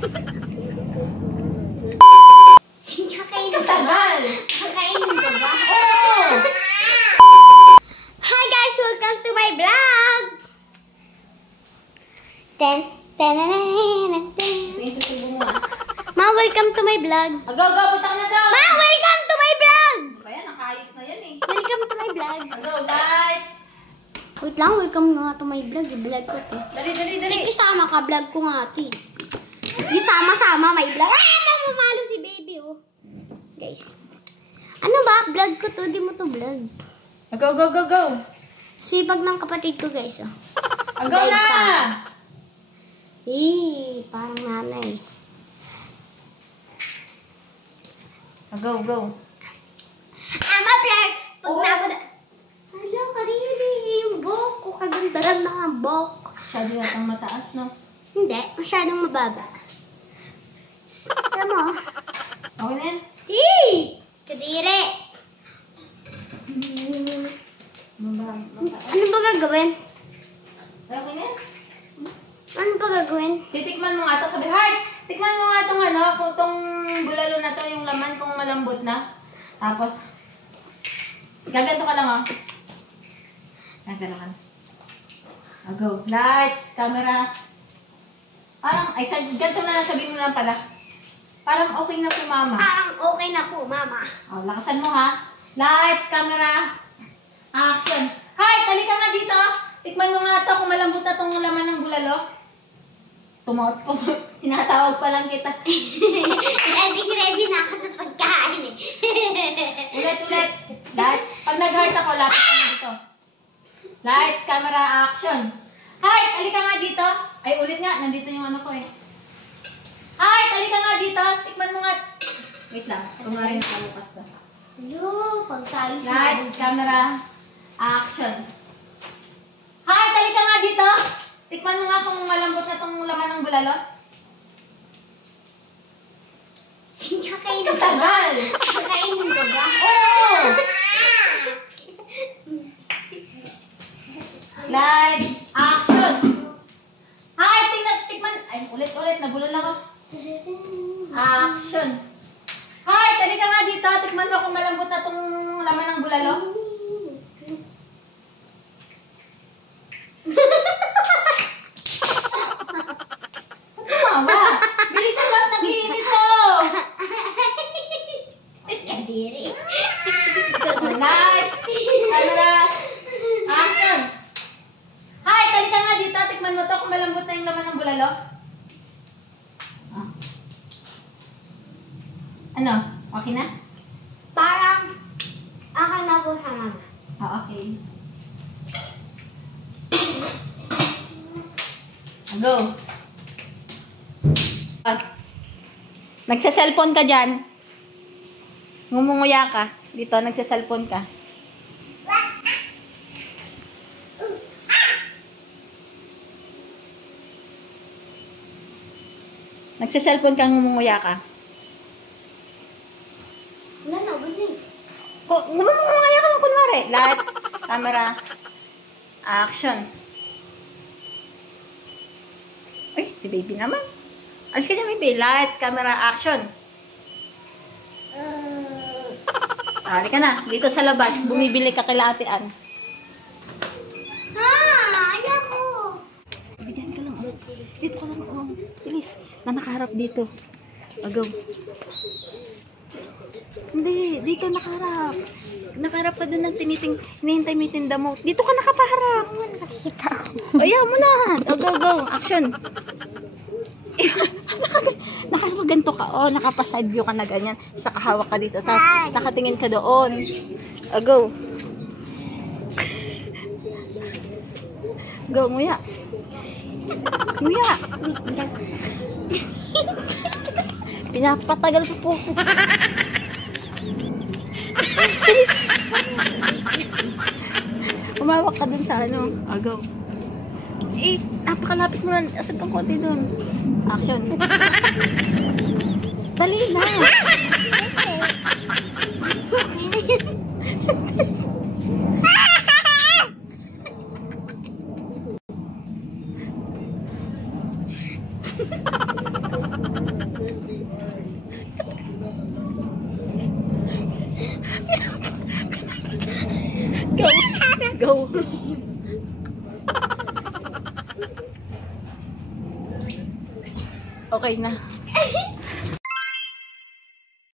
Kakainin ka ba? Kakainin ka ba? Oh! Hi guys! Welcome to my vlog! Ma, welcome to my vlog! Go, butang na daw! Ma, welcome to my vlog! Kaya, nakaayos na yan eh. Welcome to my vlog! Go, lights! Wait lang, welcome nga to my vlog. I-vlog ko to. Dali! Isama ka, vlog ko nga ito. Isama-sama may vlog. Ah! Mamamalo si baby, oh. Guys. Ano ba? Vlog ko to. Di mo to vlog. Go! Sipag ng kapatid ko, guys, oh. Go na! Parang nanay. Go! Ama, vlog! Pag naman... Hala, kanina yung buhok ko. Kaganda lang na ang buhok. Masyado yatang mataas, no? Hindi, masyadong mababa. Tara mo. Okay na yan? Kadiri! Mataas. Ano ba gagawin? Okay na yan? Ano ba gagawin? Titikman mo nga ito. Sabi, Heart, tikman mo nga itong ano, kung itong bulalo na to, yung laman, kung malambot na. Tapos, gaganto ka lang, oh. Gagalakan. Go. Lights, camera. Parang, ganito na lang, sabihin mo lang pala. Parang okay na po, mama. Parang okay na po, mama. Oh, lakasan mo, ha. Lights, camera. Action. Heart, halika nga dito. Tikman mo nga ito kung malambot na itong laman ng bulalo. Tinatawag pa lang kita. Ready na ako sa pagkain eh. Ulit. Light. Pag nag-heart ako, lapit ka na dito. Lights, camera, action. Heart, halika nga dito. Ay, ulit nga. Nandito yung ano ko eh. Heart, halika nga dito. Tikman mo nga. Wait lang. Kumari na kalukas to. Hello, pagsalis na. Lights, camera, action. Heart, halika nga dito. Tikman mo nga kung malambot na itong laman ng bulalo. Kakainin ka ba? Kakainin ka ba? Oh! Lights, action. Heart, tikman. Ay, ulit. Nagulol ako. Action. Heart, halika nga dito. Tikman mo kung malambot na itong laman ng bulalo. Mama, bilisan mo at nag-iinit ko. Kadiri. Lights, camera, action. Hi, halika nga dito. Tikman mo to kung malambot na yung laman ng bulalo. Ano? Okay na? Parang ako na po sa mama. Okay. Go. Nagsa-cellphone ka dyan. Ngumunguya ka. Dito, nagsa-cellphone ka. Nagsa-cellphone ka, ngumunguya ka. Wala na, busing. Ngumunguya ka lang kunwari. Lights, camera, action. Ay, si baby naman. Alis ka dyan, baby. Lights, camera, action. Ari ka na. Dito sa labas. Bumibili ka kila Ate Ann. Ayoko. Diyan ka lang. Dito ka lang. Oh. Bilis. Na nakaharap dito. Agaw. Hindi. Dito nakaharap. Nakaharap ka doon ng hinihintay mo yung tinda mo. Dito ka nakapaharap. Ayaw mo na. Go. Action. Nakaganto ka. Oh, nakapa-side view ka na ganyan. Tapos nakahawak ka dito. Tapos nakatingin ka doon. Go. Go, nguya. Pinapatagal ko po. Umawak ka dun sa ano. Go. Napakalapit mo lang. Asag kang konti dun. Action. Dali na. Go. Okay na.